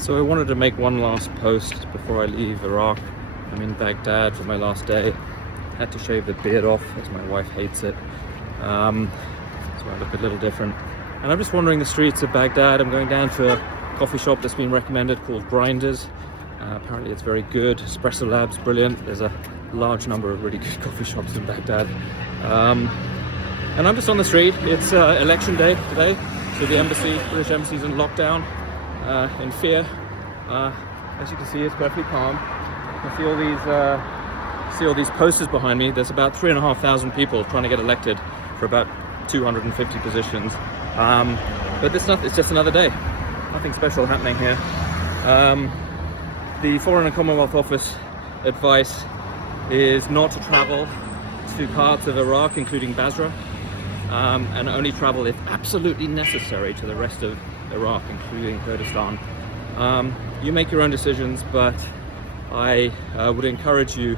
So I wanted to make one last post before I leave Iraq. I'm in Baghdad for my last day. Had to shave the beard off as my wife hates it. So I look a little different. And I'm just wandering the streets of Baghdad. I'm going down to a coffee shop that's been recommended called Grinders. Apparently it's very good. Espresso Lab's brilliant. There's a large number of really good coffee shops in Baghdad. And I'm just on the street. It's election day today. So the British Embassy's in lockdown, in fear. As you can see, it's perfectly calm. I see all these posters behind me. There's about 3,500 people trying to get elected for about 250 positions. But it's just another day. Nothing special happening here. The Foreign and Commonwealth Office advice is not to travel to parts of Iraq, including Basra, and only travel if absolutely necessary to the rest of Iraq, including Kurdistan. You make your own decisions, but I would encourage you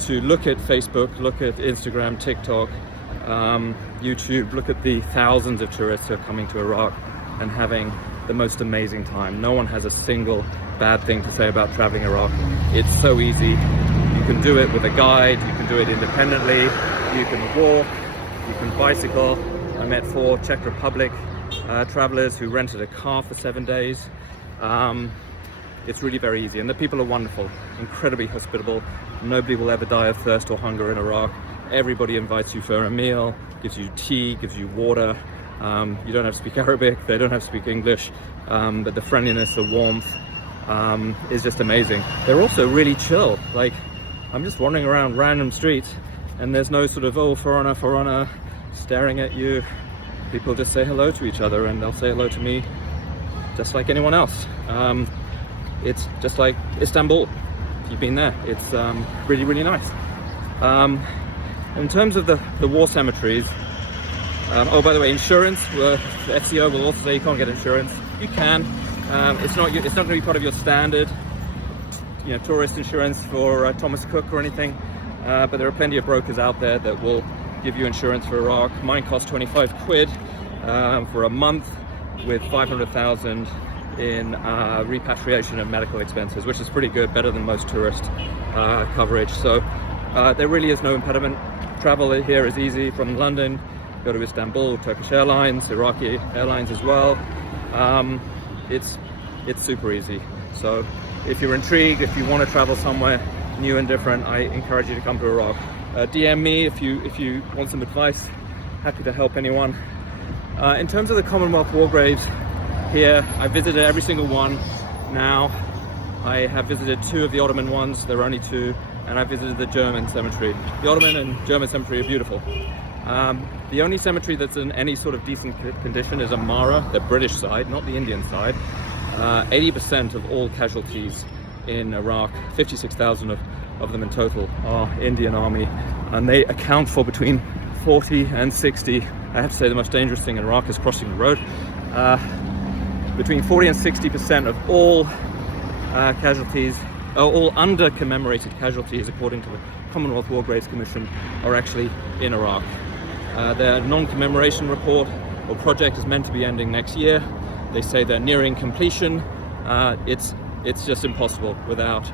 to look at Facebook, look at Instagram, TikTok, YouTube, look at the thousands of tourists who are coming to Iraq and having the most amazing time. No one has a single bad thing to say about traveling Iraq. It's so easy. You can do it with a guide, you can do it independently, you can walk, you can bicycle. I met 4 Czech Republic travelers who rented a car for 7 days. It's really very easy, and the people are wonderful, incredibly hospitable. Nobody will ever die of thirst or hunger in Iraq. Everybody invites you for a meal, gives you tea, gives you water. You don't have to speak Arabic, they don't have to speak English, but the friendliness, the warmth is just amazing. They're also really chill. Like, I'm just wandering around random streets and there's no sort of, oh, foreigner, staring at you. People just say hello to each other and they'll say hello to me just like anyone else. It's just like Istanbul. If you've been there, it's really, really nice. In terms of the war cemeteries, oh, by the way, insurance, the FCO will also say you can't get insurance. You can. It's not going to be part of your standard, tourist insurance for Thomas Cook or anything. But there are plenty of brokers out there that will give you insurance for Iraq. Mine cost 25 quid for a month with 500,000 in repatriation and medical expenses, which is pretty good, better than most tourist coverage. So there really is no impediment. Travel here is easy from London. Go to Istanbul, Turkish Airlines, Iraqi Airlines as well. It's super easy. So if you're intrigued, if you want to travel somewhere new and different, I encourage you to come to Iraq. DM me if you want some advice. Happy to help anyone. In terms of the Commonwealth war graves here, I visited every single one now. I have visited 2 of the Ottoman ones, there are only 2, and I visited the German cemetery. The Ottoman and German cemetery are beautiful. The only cemetery that's in any sort of decent condition is Amara, the British side, not the Indian side. 80% of all casualties in Iraq, 56,000 of them in total, are Indian Army, and they account for between 40 and 60. I have to say the most dangerous thing in Iraq is crossing the road. Between 40 and 60% of all casualties, all under commemorated casualties, according to the Commonwealth War Graves Commission, are actually in Iraq. Their non-commemoration report or project is meant to be ending next year. They say they're nearing completion. It's just impossible without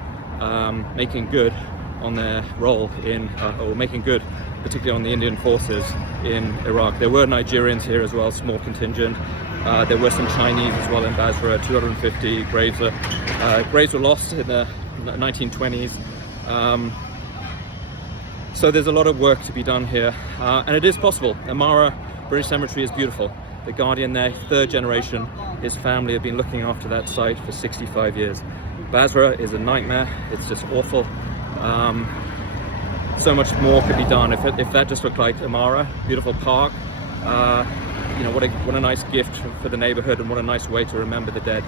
making good on their role in, or making good particularly on the Indian forces in Iraq. There were Nigerians here as well, small contingent. There were some Chinese as well in Basra, 250 graves. Graves were lost in the 1920s. So there's a lot of work to be done here, and it is possible. Amara British Cemetery is beautiful. The Guardian there, 3rd generation, his family have been looking after that site for 65 years. Basra is a nightmare, it's just awful. So much more could be done if that just looked like Amara, beautiful park. What a nice gift for the neighborhood, and what a nice way to remember the dead.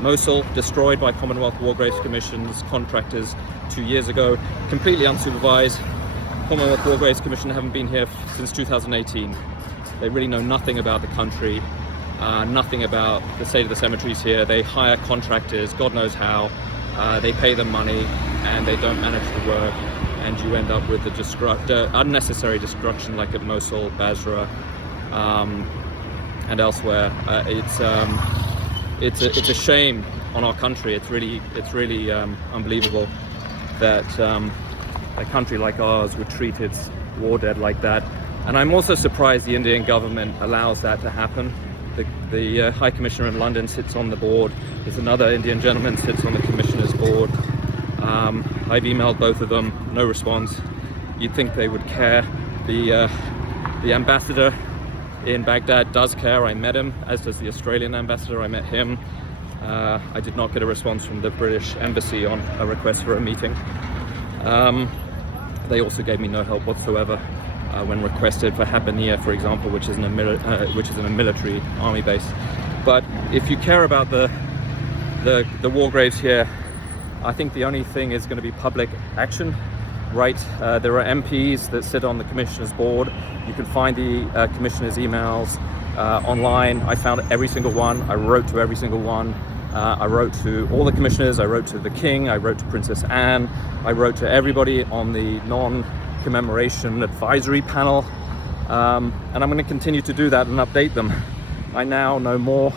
Mosul, destroyed by Commonwealth War Graves Commission's contractors 2 years ago, completely unsupervised. Commonwealth War Graves Commission haven't been here since 2018. They really know nothing about the country, nothing about the state of the cemeteries here. They hire contractors, God knows how. They pay them money and they don't manage the work, and you end up with the unnecessary destruction like at Mosul, Basra, and elsewhere. it's a shame on our country. It's really unbelievable that a country like ours would treat its war dead like that. And I'm also surprised the Indian government allows that to happen. The High Commissioner in London sits on the board. There's another Indian gentleman sits on the Commissioner's board. I've emailed both of them, no response. You'd think they would care. The ambassador in Baghdad does care. I met him, as does the Australian ambassador. I met him. I did not get a response from the British embassy on a request for a meeting. They also gave me no help whatsoever when requested for Habbaniya, for example, which is in a military army base. But if you care about the war graves here, I think the only thing is going to be public action. Right, there are MPs that sit on the Commissioner's board. You can find the Commissioner's emails online. I found every single one. I wrote to every single one. I wrote to all the Commissioners. I wrote to the King. I wrote to Princess Anne. I wrote to everybody on the non-commemoration advisory panel. And I'm going to continue to do that and update them. I now know more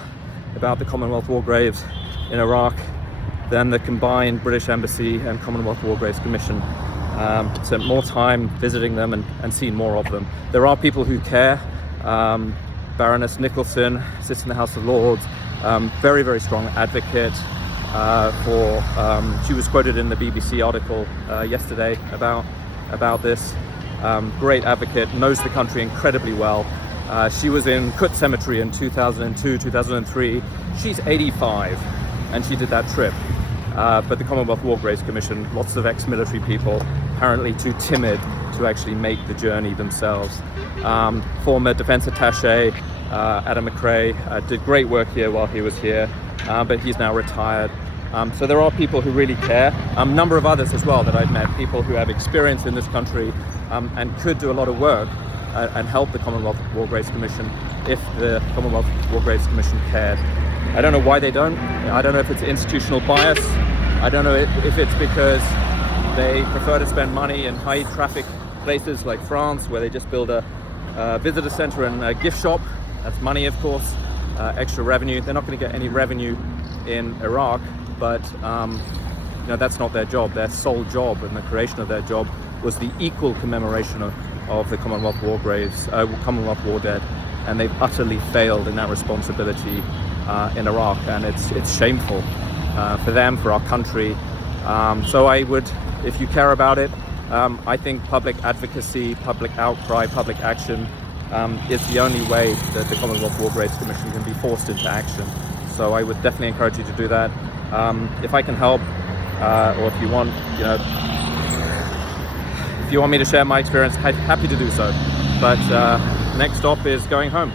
about the Commonwealth War Graves in Iraq than the combined British Embassy and Commonwealth War Graves Commission. Spent more time visiting them and seen more of them. There are people who care. Baroness Nicholson sits in the House of Lords, very, very strong advocate she was quoted in the BBC article yesterday about this. Great advocate, knows the country incredibly well. She was in Kut Cemetery in 2002, 2003. She's 85 and she did that trip. But the Commonwealth War Graves Commission, lots of ex-military people, apparently too timid to actually make the journey themselves. Former Defence Attaché Adam McRae did great work here while he was here, but he's now retired. So there are people who really care. A number of others as well that I've met, people who have experience in this country and could do a lot of work and help the Commonwealth War Graves Commission if the Commonwealth War Graves Commission cared. I don't know why they don't. I don't know if it's institutional bias. I don't know if it's because they prefer to spend money in high traffic places like France, where they just build a visitor center and a gift shop. That's money, of course, extra revenue. They're not going to get any revenue in Iraq, but that's not their job. Their sole job and the creation of their job was the equal commemoration of the Commonwealth War Graves, Commonwealth War dead, and they've utterly failed in that responsibility in Iraq, and it's shameful for them, for our country. So I would, if you care about it, I think public advocacy, public outcry, public action is the only way that the Commonwealth War Graves Commission can be forced into action. So I would definitely encourage you to do that. If I can help, or if you want, if you want me to share my experience, I'm happy to do so. But next stop is going home.